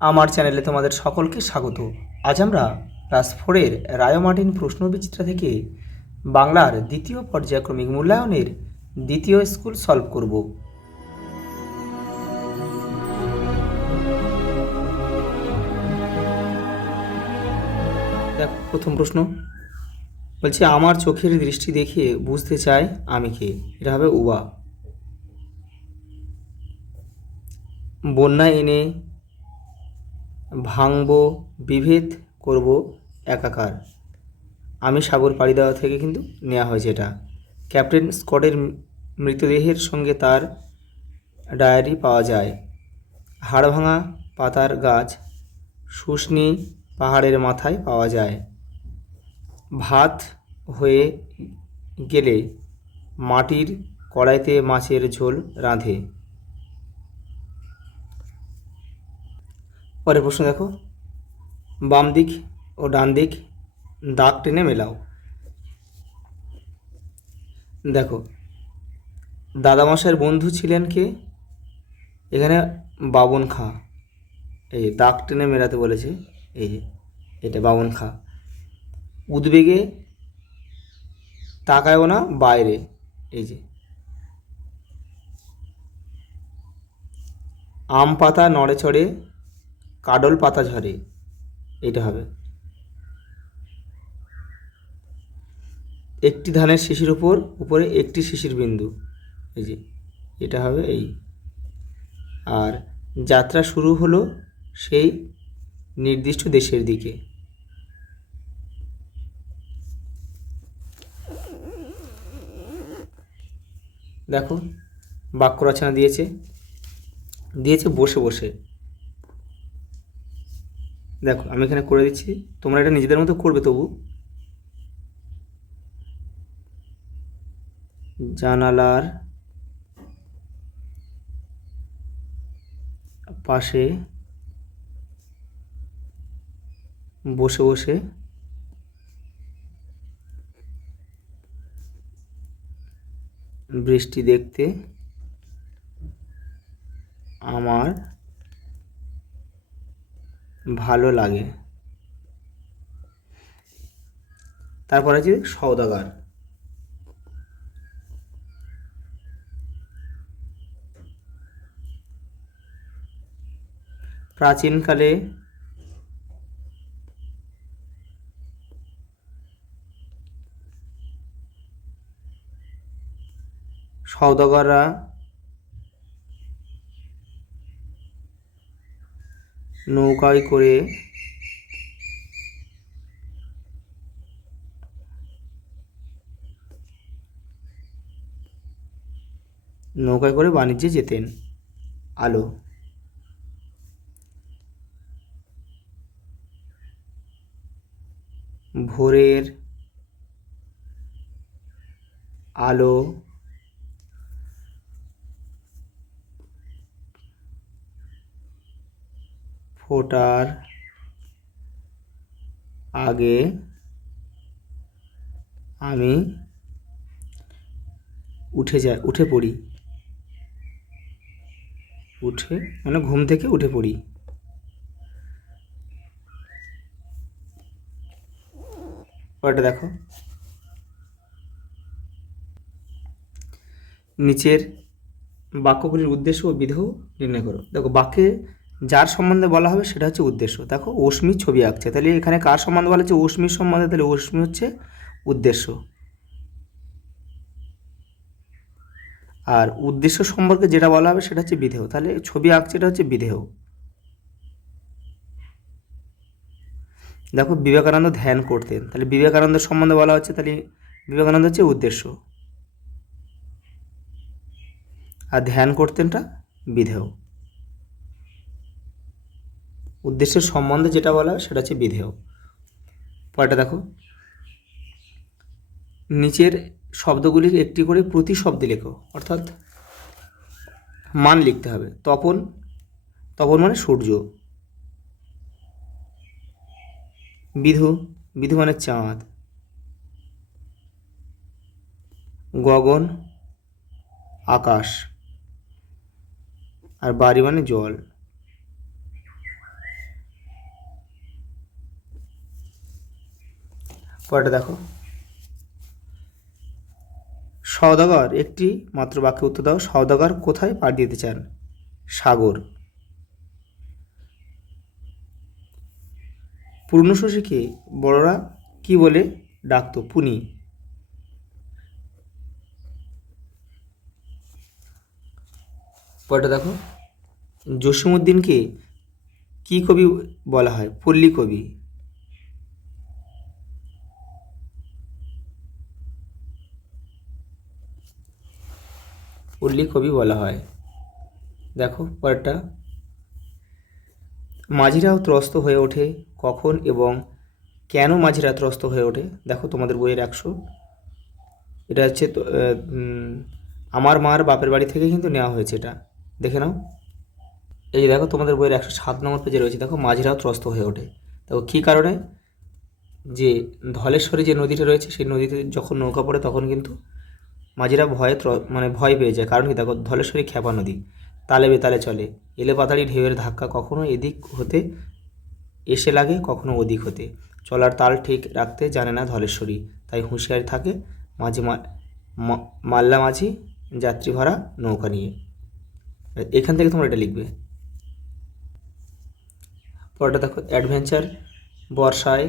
আমার চ্যানেলে তোমাদের সকলকে স্বাগত। আজ আমরা ক্লাস 4-এর রায়োমার্টিন প্রশ্নবিচিত্রা থেকে বাংলার দ্বিতীয় পর্যায়ক্রমিক মূল্যায়নের দ্বিতীয় স্কুল সলভ করব। দেখো প্রথম প্রশ্ন বলছে, আমার চোখের দৃষ্টি দেখিয়ে বুঝতে চাই আমি কে। এটা হবে উবা। বন্যা এনে ভাঙব, বিভেদ করব একাকার। আমি সাগর পাড়ি দেওয়া থেকে কিন্তু নেওয়া হয়েছে এটা। ক্যাপ্টেন স্কটের মৃতদেহের সঙ্গে তার ডায়েরি পাওয়া যায়। হাড়ভাঙা পাতার গাছ শুষ্নি পাহাড়ের মাথায় পাওয়া যায়। ভাত হয়ে গেলে মাটির কড়াইতে মাছের ঝোল রাঁধে। পরের প্রশ্ন দেখো, বাম দিক ও ডান দিক দাগ টেনে মেলাও। দেখো, দাদামশাইয়ের বন্ধু ছিলেন কে? এখানে বাবন খাঁ। এই দাগ টেনে মেলাতে বলেছে, এই যে এটা বাবন খাঁ। উদ্বেগে তাকায়ও না বাইরে, এই যে। আম পাতা নড়ে চড়ে কাডল পাতা ঝরে, এটা হবে। একটি ধানের শিশির উপরে একটি শিশির বিন্দু, এই যে এটা হবে এই। আর যাত্রা শুরু হলো সেই নির্দিষ্ট দেশের দিকে। দেখো বাক্য রচনা দিয়েছে বসে বসে। দেখো আমি এখানে করে দিচ্ছি, তোমরা এটা নিজেদের মতো করবে। তবু জানালার পাশে বসে বসে বৃষ্টি দেখতে আমার ভালো লাগে। তারপর আছে সওদাগর। প্রাচীনকালে সওদাগররা নৌকায় করে বাণিজ্যে যেতেন। আলো। ভোরের আলো ফোটার আগে আমি উঠে পড়ি। মানে ঘুম থেকে উঠে পড়ি। পরেরটা দেখো, নিচের বাক্যগুলির উদ্দেশ্য ও বিধেয় নির্ণয় করো। দেখো বাক্যে যার সম্বন্ধে বলা হবে সেটা হচ্ছে উদ্দেশ্য। দেখো অশ্মি ছবি আঁকছে, তাহলে এখানে কার সম্বন্ধে বলা হচ্ছে? অশ্মির সম্বন্ধে। তাহলে অশ্মি হচ্ছে উদ্দেশ্য। আর উদ্দেশ্য সম্পর্কে যেটা বলা হবে সেটা হচ্ছে বিধেয়। তাহলে ছবি আঁকছে, এটা হচ্ছে বিধেয়। দেখো বিবেকানন্দ ধ্যান করতেন, তাহলে বিবেকানন্দের সম্বন্ধে বলা হচ্ছে, তাহলে বিবেকানন্দ হচ্ছে উদ্দেশ্য। আর ধ্যান করতেনটা বিধেয়। উদ্দেশ্যের সম্বন্ধে যেটা বলা হয় সেটা হচ্ছে বিধেয়। পরেরটা দেখো, নিচের শব্দগুলির একটি করে প্রতি শব্দে লেখো, অর্থাৎ মান লিখতে হবে। তপন মানে সূর্য। বিধু মানে চাঁদ। গগন আকাশ। আর বাড়ি মানে জল। পরেরটা দেখো, সওদাগর একটি মাত্র বাক্যে উত্তর দাও। সওদাগর কোথায় পাড়ি দিতে চান? সাগর। পূর্ণ শশীকে বড়রা কি বলে ডাকতো? পুনি। পরেরটা দেখো, জসীমউদ্দিনকে কি কবি বলা হয়? পল্লী কবি। পল্লী কবি বলা হয়। দেখো পরেরটা, মাঝিরাও ত্রস্ত হয়ে ওঠে কখন এবং কেন মাঝিরা ত্রস্ত হয়ে ওঠে? দেখো তোমাদের বইয়ের 100, এটা হচ্ছে তো আমার মার বাপের বাড়ি থেকে কিন্তু নেওয়া হয়েছে, এটা দেখে নাও। এই দেখো তোমাদের বইয়ের 107 নম্বর পেজে রয়েছে। দেখো মাঝিরাও ত্রস্ত হয়ে ওঠে, দেখো কী কারণে? যে ধলেশ্বরী যে নদীটা রয়েছে সেই নদীতে যখন নৌকা পড়ে তখন কিন্তু মাঝিরা ভয় পেয়ে যায়। কারণ কি? দেখো ধলেশ্বরী খ্যাপা নদী, তালে বেতালে চলে, এলে পাতাড়ি ঢেউয়ের ধাক্কা, কখনো এদিক হতে এসে লাগে কখনো ওদিক হতে, চলার তাল ঠিক রাখতে জানে না ধলেশ্বরী, তাই হুঁশিয়ারি থাকে মাঝে মাল্লা মাঝি যাত্রী ভরা নৌকা নিয়ে। এখান থেকে তোমরা এটা লিখবে। পরেরটা দেখো, অ্যাডভেঞ্চার বর্ষায়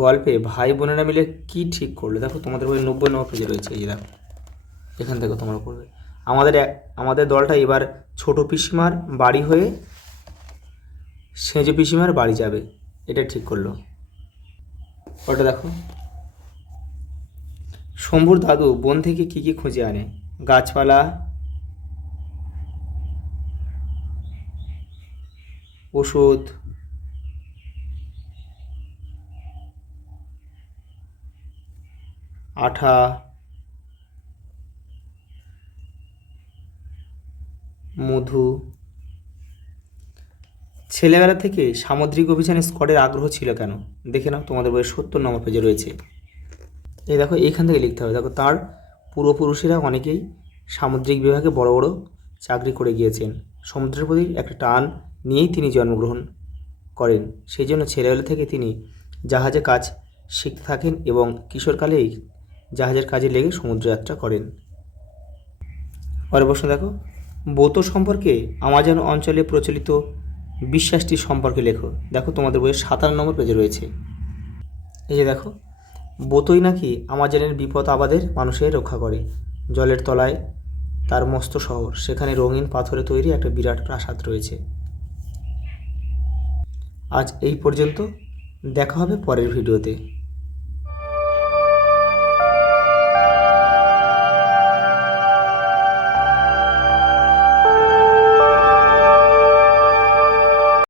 গল্পে ভাই বোনেরা মিলে কি ঠিক করলো? দেখো তোমাদের বই 90 নম্বর পেজে রয়েছে। এই দেখো এখান থেকে তোমরা পড়বে। আমাদের দলটা এবার ছোট পিসিমার বাড়ি হয়ে সেজে পিসিমার বাড়ি যাবে, এটা ঠিক করলো। ওটা দেখো, শম্ভুর দাদু বন থেকে কি কি খুঁজে আনে? গাছপালা, ওষুধ, আঠা, মধু। ছেলেবেলা থেকে সামুদ্রিক অভিযানে স্কটের আগ্রহ ছিল কেন? দেখে নাও তোমাদের বইয়ের 70 নম্বর পেজে রয়েছে। এই দেখো এইখান থেকে লিখতে হবে। দেখো তার পূর্বপুরুষেরা অনেকেই সামুদ্রিক বিভাগে বড় বড় চাকরি করে গিয়েছেন, সমুদ্রের প্রতি একটা টান নিয়েই তিনি জন্মগ্রহণ করেন, সেই জন্য ছেলেবেলা থেকে তিনি জাহাজে কাজ শিখতে থাকেন এবং কিশোরকালেই জাহাজের কাজে লেগে সমুদ্র যাত্রা করেন। পরের প্রশ্ন দেখো, বোতো সম্পর্কে আমাজন অঞ্চলে প্রচলিত বিশ্বাসটি সম্পর্কে লেখো। দেখো তোমাদের বইয়ের 57 নম্বর পেজে রয়েছে। এই যে দেখো, বোতই নাকি আমাজনের বিপদ আবাদের মানুষের রক্ষা করে, জলের তলায় তার মস্ত শহর, সেখানে রঙিন পাথরে তৈরি একটা বিরাট প্রাসাদ রয়েছে। আজ এই পর্যন্ত, দেখা হবে পরের ভিডিওতে।